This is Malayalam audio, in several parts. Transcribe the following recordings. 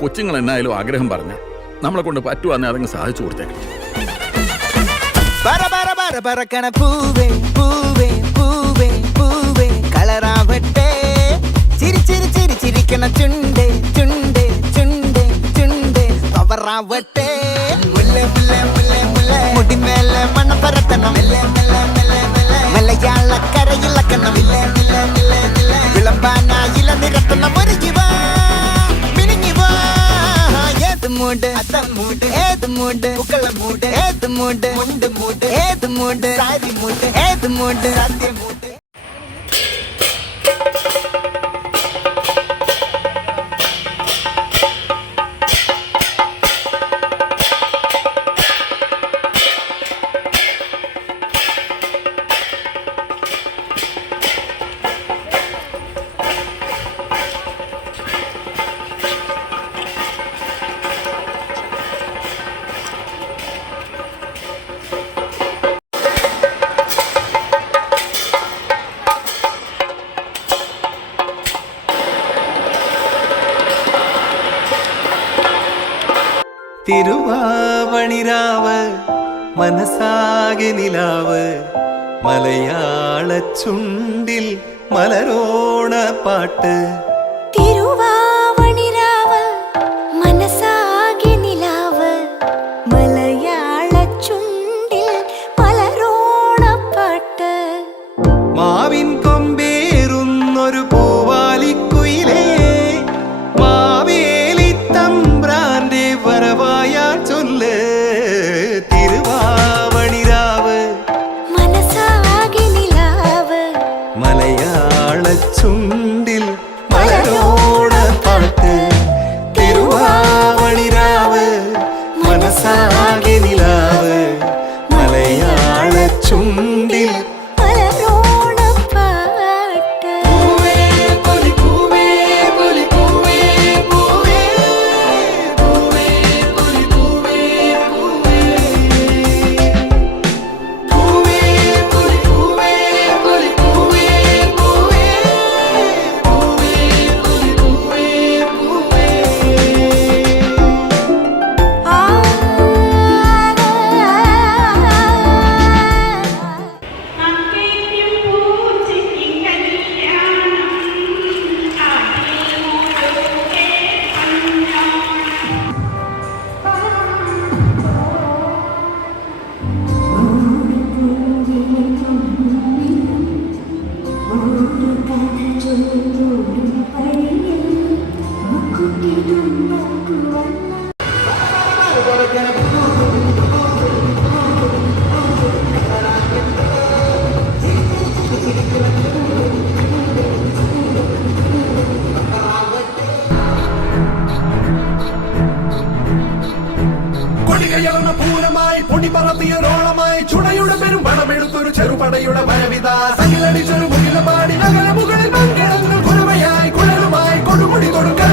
കൊച്ചുങ്ങൾ എന്നായാലും ആഗ്രഹം പറഞ്ഞ നമ്മളെ കൊണ്ട് പറ്റുവാന്നെ അതങ്ങ് സാധിച്ചു കൊടുത്തേക്കണം. പൂവേ പൂവേ പൂവേ പൂവേ കളറാവട്ടെ ചിരി ചിരി ചിരിക്കണ ചുണ്ടേ ചുണ്ടേ ചുണ്ടേ ചുണ്ടേ പവറാവട്ടെ മുല്ലേ മുല്ലേ മുല്ലേ മുല്ലേ മുടിമേലെ മണ്ണ പരത്തണം മലയാളക്കരയിലക്കണം വിളമ്പാനായില നിരത്തണം ഒരു ജീവ മിനിങ്ങി വാ ഏത് മൂട് അത്ത മൂട് ഏത് മൂട് പുക്കള മൂട് ഏത് മൂട് മുണ്ട് മൂട് ഏത് മൂട് സാരി മൂട് ഏത് മൂട് സത്യ മൂട്. തിരുവാവണിരാവ് മനസാകെ നിലാവ് മലയാള ചുണ്ടിൽ മലരോണ പാട്ട്. തിരുവാവണിരാവ് മനസാകെ നിലാവ് മലയാള ചുണ്ടിൽ മലരോണ പാട്ട്. മാവിൻ കൊമ്പേറുന്നൊരു പൂവാലിക്കുയിലേ മാവേലി തമ്പ്രാന്റെ വരവായാൽ ചൊല്ല്. തിരുവാവണിരാവ് മനസാകെ നിലാവ് മലയാള ചുണ്ടിൽ മലരോണ പാട്ട്. തിരുവാവണിരാവ് മനസാകെ നിലാവ് മലയാള ചുണ്ടിൽ മലരോണ പാട്ട്. പൂവേ പൊലി പൂവേ പൊലി പൂവേ പൂവേ പൂവേ പൊലി പൂവേ പൂവേ പൂവേ പൊലി പൂവേ പൊലി പൂവേ പൂവേ പൂവേ പൊലി പൂവേ പൂവേ. ആ കൊടികയറുന്ന പൂരമായി പൊടി പറത്തിയൊരോളമായി ചുടയുടെ പെരും പണമെടുത്തൊരു ചെറുപടയുടെ വരവിത സകിലടിച്ചൊരു മുകിലപാടി നഗര മുകളിൽ മങ്കിടങ്ങൾ കുരമയായി കുഴലുമായി കൊടുമുടി കൊടുക്കൽ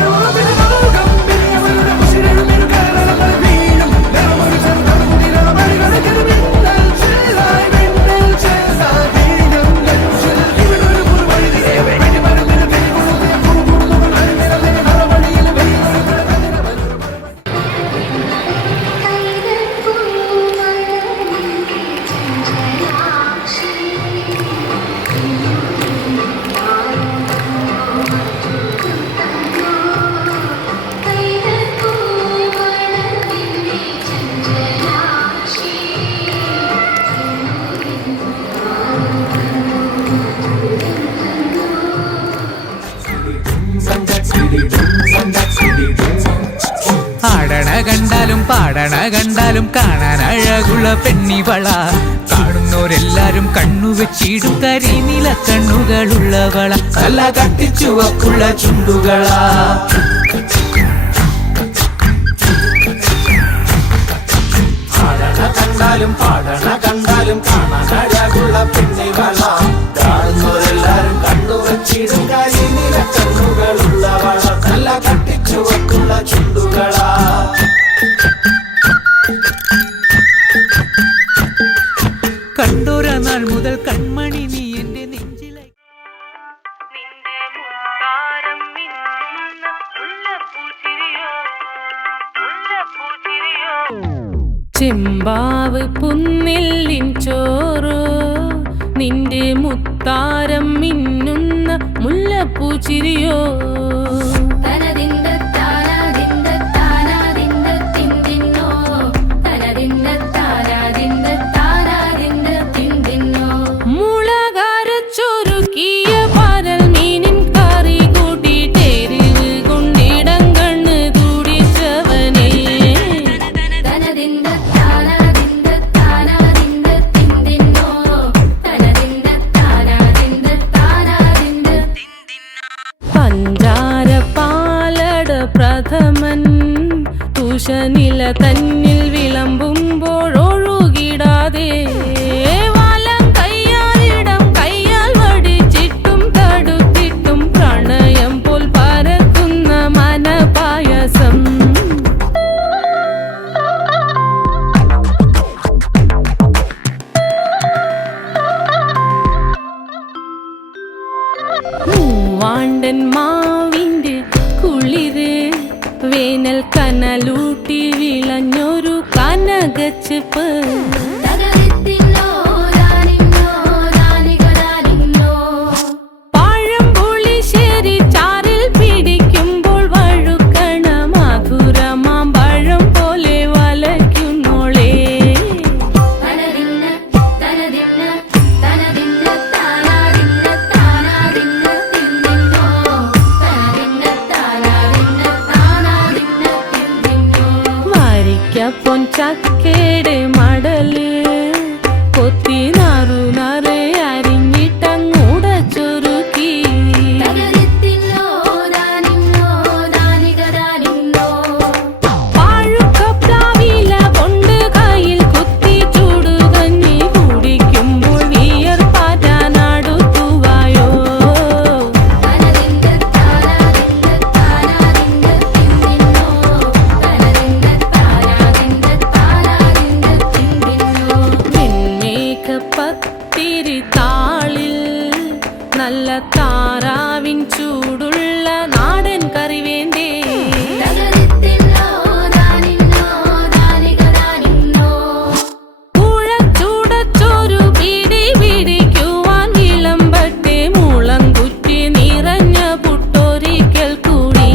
ആടണ കണ്ടാലും പാടണ കണ്ടാലും കാണാൻ അഴകുള്ള പെണ്ണിവള കാണുന്നോരെല്ലാരും കണ്ണുവെച്ചിടും കരിനീല കണ്ണുകളുള്ളവള നല്ല കട്ടിച്ചുവപ്പുള്ള ചുണ്ടുകളാ കണ്ടാലും പാടണ കണ്ടാലും കാണാൻ അഴകുള്ള പെണ്ണിവള കാണുന്നവരെല്ലാരും കണ്ടുവച്ചിടും കരിനീല കണ്ണുകളുള്ളവള നല്ല കട്ടിച്ചുവപ്പുള്ള ചുണ്ടുകളാ. കണ്ടോര നാൾ മുതൽ കൺമണി നീ എന്റെ നെഞ്ചിലായി. നിന്റെ മുത്താരം മിന്നുന്ന മുല്ലപ്പൂച്ചിരിയോ ചെമ്പാവ് പുന്നെല്ലിൻ ചോറോ നിന്റെ മുത്താരം മിന്നുന്ന മുല്ലപ്പൂ ചിരിയോ മുളകരച്ചൊരുക്കിയ പരൽ മീനിൻ കറി കൂട്ടിട്ടേരിവ് കൊണ്ടിടം കണ്ണ് തുടിച്ചവനേ പഞ്ചാര പാലട പ്രഥമൻ തുഷനില തന്നിൽ വിളമ്പുമ്പോഴൊഴുകിടാതെ വലം കയ്യാലിടം കയ്യാൽ വടിച്ചിട്ടും തടുത്തിട്ടും പ്രണയം പോൽ പരക്കുന്ന മനപായസം മൂവാണ്ടൻ മാവിന്റെ കുളിര് വേനൽ കനലൂട്ടി വിളഞ്ഞൊരു കനകച്ചെപ്പ് പഴംപുളിശ്ശേരി ചാറിൽ പിടിക്കുമ്പോൾ വഴുക്കണ മധുരമാം പഴം പോലെ വലയ്ക്കുന്നോളേ വരിക്കപ്പൊൻ ചക്കേടെ മടല് കൊത്തി നാറു നറെ അരിഞ്ഞിട്ടങ്ങൂട ചൊരുക്കി പാഴുക്കപ്ലാവില കൊണ്ട് കയ്യിൽ കുത്തി ചൂടുകഞ്ഞി കുടിക്കുമ്പോൾ വിയർപ്പാറ്റാനടുത്തുവായോ പത്തിരി താളിൽ നല്ല താറാവിൻ ചൂടുള്ള നാടൻ കറി വേണ്ടേ കുഴച്ചൂടച്ചൊരു പിടി പിടിക്കുവാൻ വിളമ്പട്ടെ മുളം കുറ്റി നിറഞ്ഞ പുട്ടൊരിക്കൽ കൂടി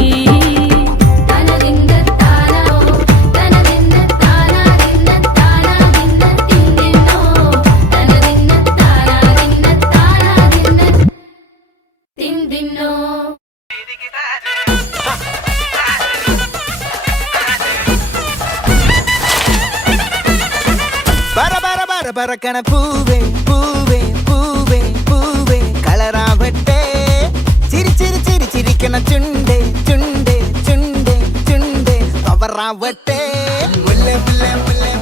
പറക്കണ പൂവേ പൂവേ പൂവേ പൂവേ കളറാവട്ടെ ചിരി ചിരി ചിരി ചിരിക്കണ ചുണ്ടേ ചുണ്ടേ ചുണ്ടേ ചുണ്ടേ പവറാവട്ടെ മുല്ല മുല്ല മുല്ല